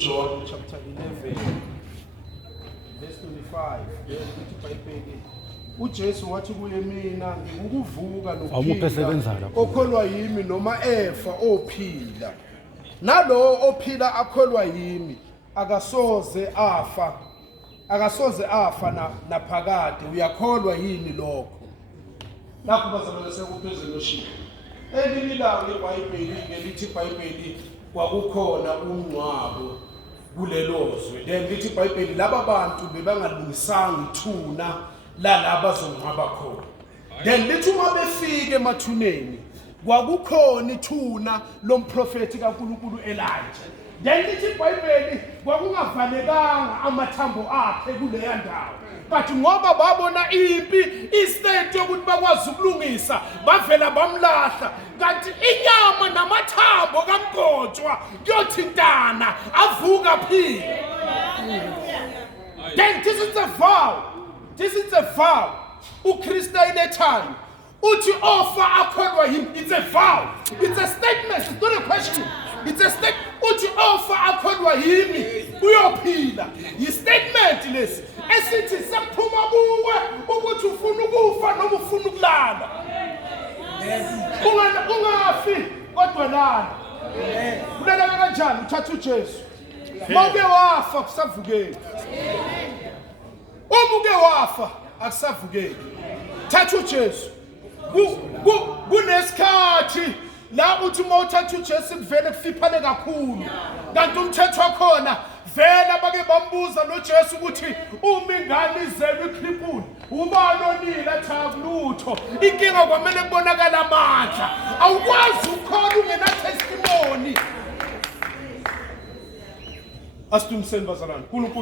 John chapter 11 verse 25 uJesu wathi kule mina ngikuvuka nokuphila okholwa yimi noma efa ophila nalo ophila akholwa yimi akasoze afa naphakade uyakholwa yini lokho lapho bazalwane sekuphezulu noshiya elililanga leBhayibheli ngelithi iBhayibheli kwakukhona umncwabo kulelozwe then lithi iBhayibheli laba bantu bebangalungisanga ithuna lalaba zongcwaba khona then lithi uma befike emathuneni kwakukhona ithuna lomprofeti kaNkulunkulu Elijah then lithi iBhayibheli kwakungavalekanga amathambo akhe kuleya ndawo but ngoba babona impi istate yokuthi bakwazi ukulungisa bavela bamlahla kanti inyama namathambo kamgotshwa kuyothintana avuka phila. Then this is a vow uKristu ayilethana uthi offer akholwa yimi. It's a vow, it's a statement, it's not a question, it's a statement. Uthi offer akholwa yimi uyophila yi-statement lesi esithi sekuphuma kuwe ukuthi ufuna ukufa noma ufuna ukulala ungafi kodwa lala kulala kanjani uthatha uJesu mawuke wafa kusavukeli umuke wafa akusavukeli thatha uJesu kunesikhathi la uthi uma uthatha uJesu kuvele kufiphane kakhulu kanti umthetho wakhona vela bake bambuza noJesu ukuthi uma ingane izelwe ikhlipuni ubani onile athi akulutho inkinga kwamele kubonakala amandla awukwazi ukukhola ungena testimony asidumiseni bazalwane uNkulunkulu